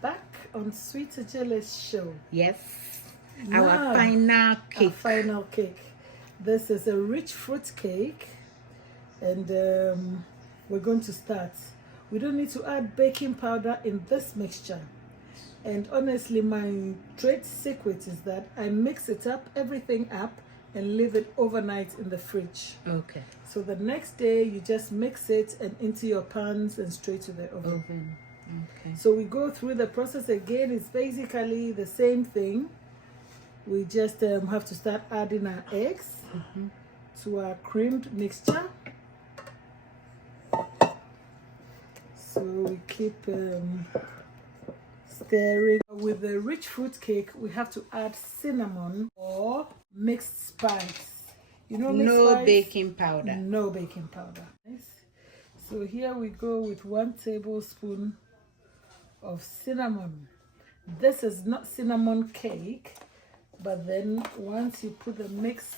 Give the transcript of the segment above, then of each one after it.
back on Sweet Jelly's show. Yes. Now, our final cake. Our final cake. This is a rich fruit cake, and we're going to start. We don't need to add baking powder in this mixture. And honestly, my trade secret is that I mix it up, everything up, and leave it overnight in the fridge. Okay. So the next day, you just mix it and into your pans and straight to the oven. Okay. So we go through the process again. It's basically the same thing. We just have to start adding our eggs to our creamed mixture. So we keep stirring. With the rich fruit cake, we have to add cinnamon or mixed spice. You know, mixed no spice? Baking powder. No baking powder. Nice. So here we go with 1 tablespoon of cinnamon. This is not cinnamon cake, but then once you put the mixed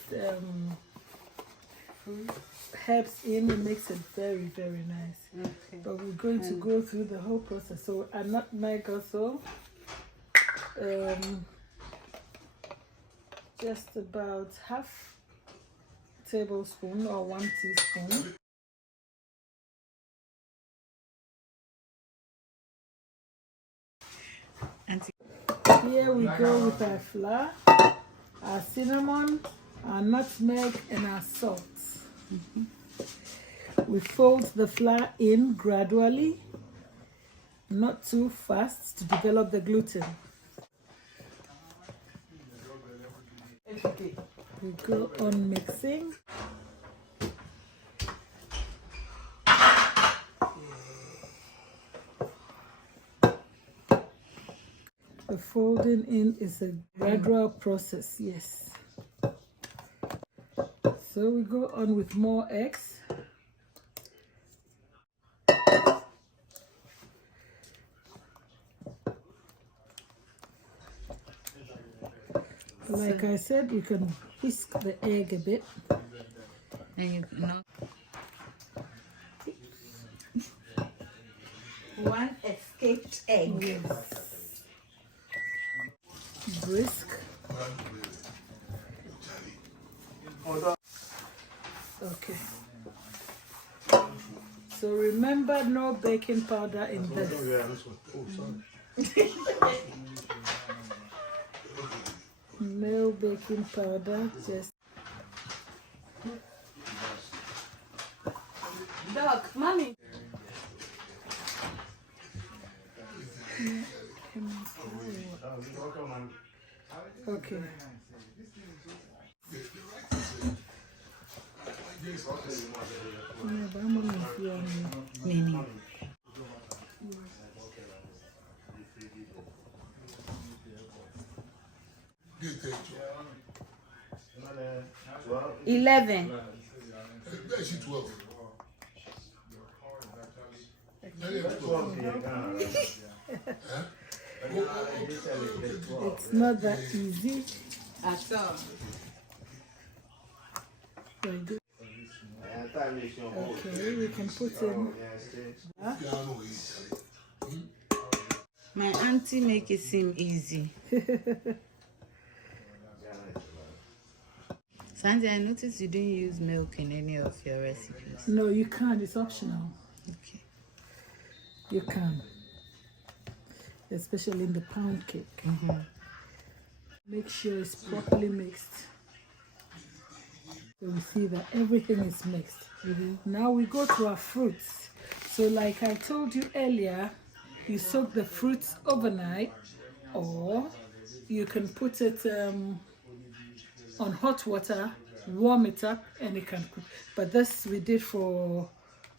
herbs in, it makes it very, very nice. Okay. But we're going to go through the whole process. So a nutmeg also, just about half tablespoon or 1 teaspoon. Auntie. Here we go with our flour, our cinnamon, our nutmeg, and our salt. We fold the flour in gradually, not too fast to develop the gluten. We go on mixing. The folding in is a gradual process, yes. So we go on with more eggs. Like I said, you can whisk the egg a bit. And you know. One escaped egg. Yes. Brisk. Okay. So remember, no baking powder in this. No baking powder, just. Dog, mommy. Okay. Mini. $11. It's not that easy. At all. Very good. Okay, we can put in. My auntie make it seem easy. Sandy, I noticed you didn't use milk in any of your recipes. No, you can't. It's optional. Okay. You can. Especially in the pound cake. Make sure it's properly mixed. So we see that everything is mixed. Now we go to our fruits. So like I told you earlier, you soak the fruits overnight, or you can put it on hot water, warm it up, and it can cook. But this we did for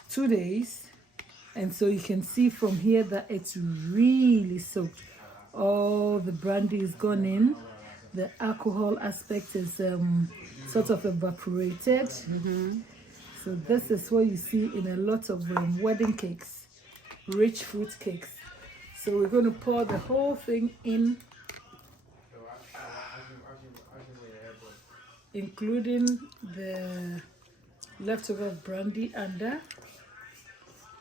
2 days, and so you can see from here that it's really soaked. All the brandy is gone in. The alcohol aspect is sort of evaporated. So this is what you see in a lot of wedding cakes, rich fruit cakes. So we're going to pour the whole thing in, including the leftover brandy under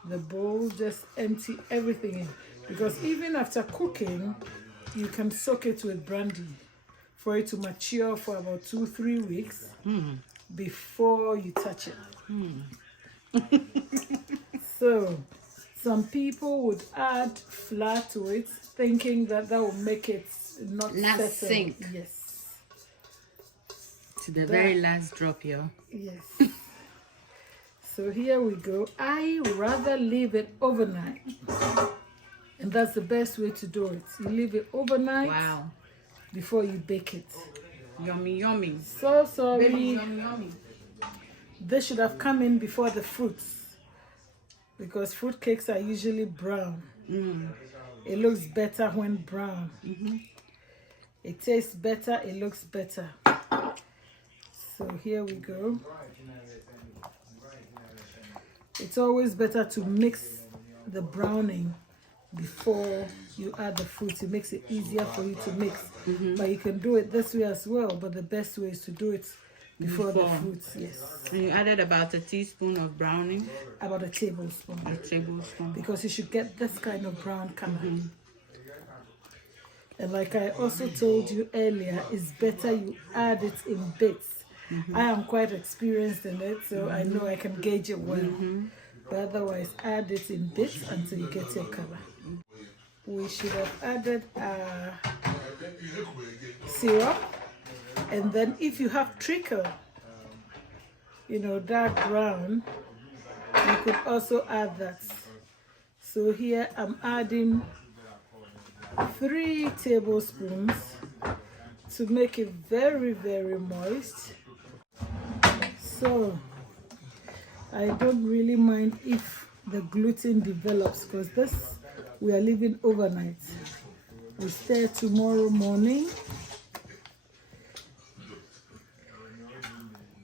the bowl. Just empty everything in. Because even after cooking, you can soak it with brandy for it to mature for about 2-3 weeks before you touch it. So some people would add flour to it, thinking that that will make it not settle. Sink. Yes. To the very last drop, y'all. Yes. So here we go. I rather leave it overnight. And that's the best way to do it. You leave it overnight before you bake it. Yummy, yummy. So sorry. Baby, yummy, yummy. This should have come in before the fruits. Because fruit cakes are usually brown. It looks better when brown. It tastes better, it looks better. So here we go. It's always better to mix the browning before you add the fruits. It makes it easier for you to mix. But you can do it this way as well, but the best way is to do it before the fruits. Yes. And you added about a teaspoon of browning? About a tablespoon. A tablespoon. Because you should get this kind of brown color. And like I also told you earlier, it's better you add it in bits. I am quite experienced in it, so I know I can gauge it well. But otherwise, add it in bits until you get your color. We should have added syrup. And then if you have treacle, you know, dark brown, you could also add that. So here I'm adding 3 tablespoons to make it very, very moist. So I don't really mind if the gluten develops, because this we are leaving overnight. We stir tomorrow morning.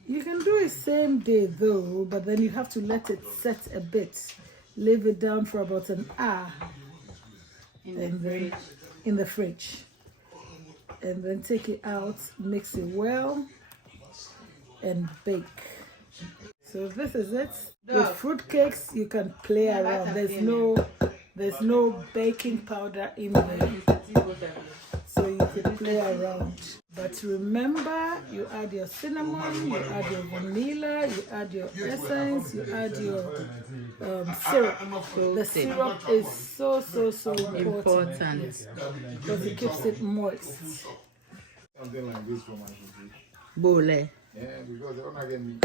You can do it same day though, but then you have to let it set a bit. Leave it down for about an hour in the fridge. And then take it out, mix it well, and bake. So this is it. With fruit cakes, you can play around. There's no baking powder in there, so you can play around. But remember, you add your cinnamon, you add your vanilla, you add your essence, you add your syrup. The syrup is so important. Yes, because it keeps it moist. Something like this for my shit. Bole. Yeah, because I'm not getting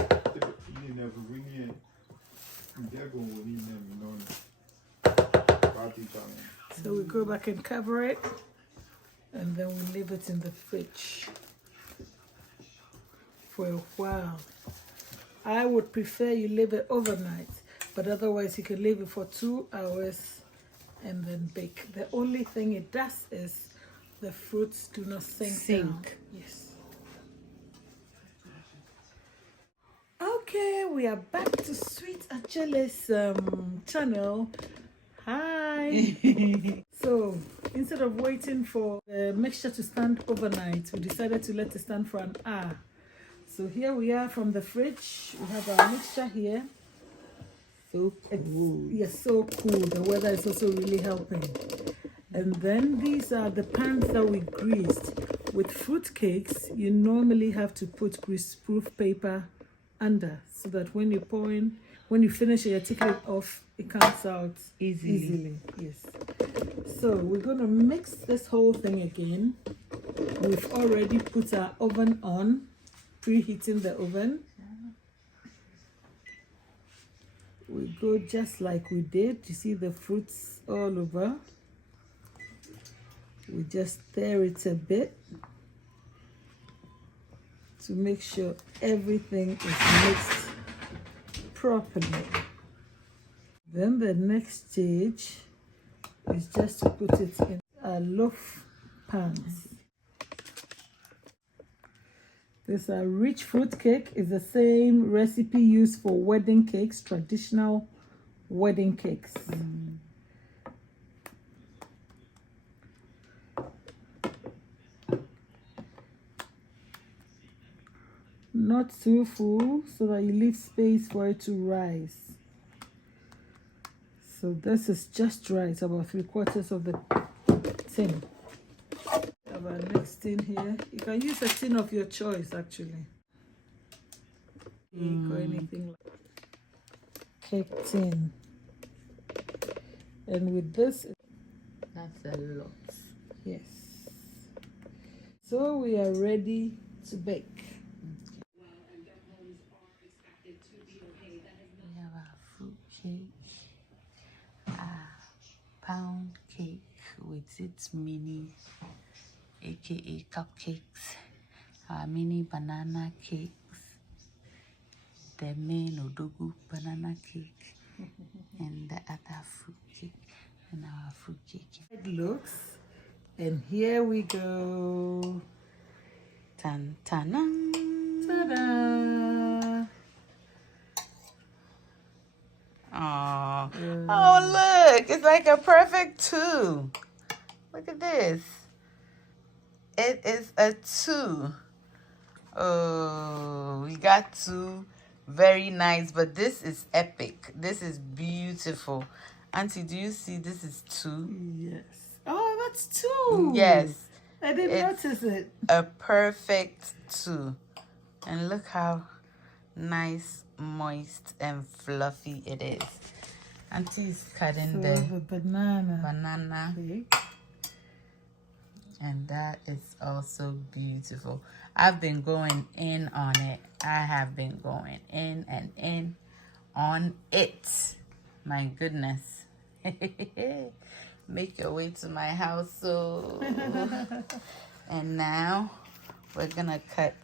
so we go back and cover it, and then we leave it in the fridge for a while. I would prefer you leave it overnight, but otherwise you can leave it for 2 hours and then bake. The only thing it does is the fruits do not sink down. Yes. Okay, we are back to Sweet Achele's channel. Hi. So instead of waiting for the mixture to stand overnight, we decided to let it stand for an hour. So here we are from the fridge. We have our mixture here. So cool. Yes, so cool. The weather is also really helping. And then these are the pans that we greased. With fruit cakes, you normally have to put grease-proof paper under, so that when you pour in, when you finish it, you take it off, it comes out easily. Yes. So we're going to mix this whole thing again. We've already put our oven on, preheating the oven. We go just like we did. You see the fruits all over. We just stir it a bit to make sure everything is mixed properly. Then the next stage is just to put it in our loaf pans. This rich fruit cake is the same recipe used for wedding cakes, traditional wedding cakes. Not too full, so that you leave space for it to rise. So this is just right, about 3/4 of the tin. Have our next tin here. You can use a tin of your choice, actually. Or anything like cake tin. And with this, That's a lot. yes. So we are ready to bake. We have our fruit cake, our pound cake with its mini, aka cupcakes, our mini banana cakes, the main odogu banana cake, and the other fruit cake, and our fruit cake. It looks, and here we go. Tan tanan. Ta-da! Aww. Oh, look, it's like a perfect 2. Look at this. It is a 2. Oh, we got 2. Very nice, but this is epic. This is beautiful. Auntie, do you see this is 2? Yes. Oh, that's 2. Yes. I didn't It's notice it. a perfect 2. And look how nice, moist, and fluffy it is. Auntie is cutting So the the banana banana, cake. and that is also beautiful. I've been going in on it. I have been going in and in on it. My goodness. Make your way to my house. So and now we're gonna cut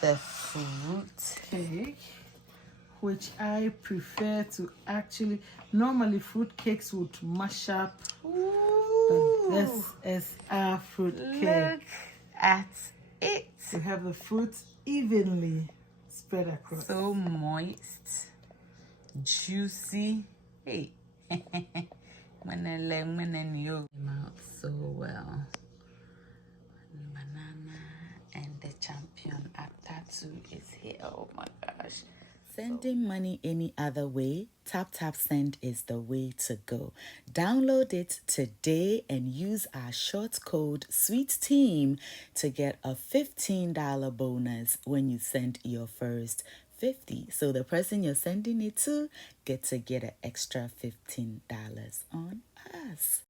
the fruit Cake, which I prefer to actually, normally fruit cakes would mash up, but this is our fruit Look cake. at it. We have the fruits evenly spread across. So moist, juicy. Hey. When I came out so well. Banana and the champion Atatu is here. Oh my gosh. Sending money any other way, Tap Send is the way to go. Download it today and use our short code SWEETTEAM to get a $15 bonus when you send your first 50. So the person you're sending it to get an extra $15 on us.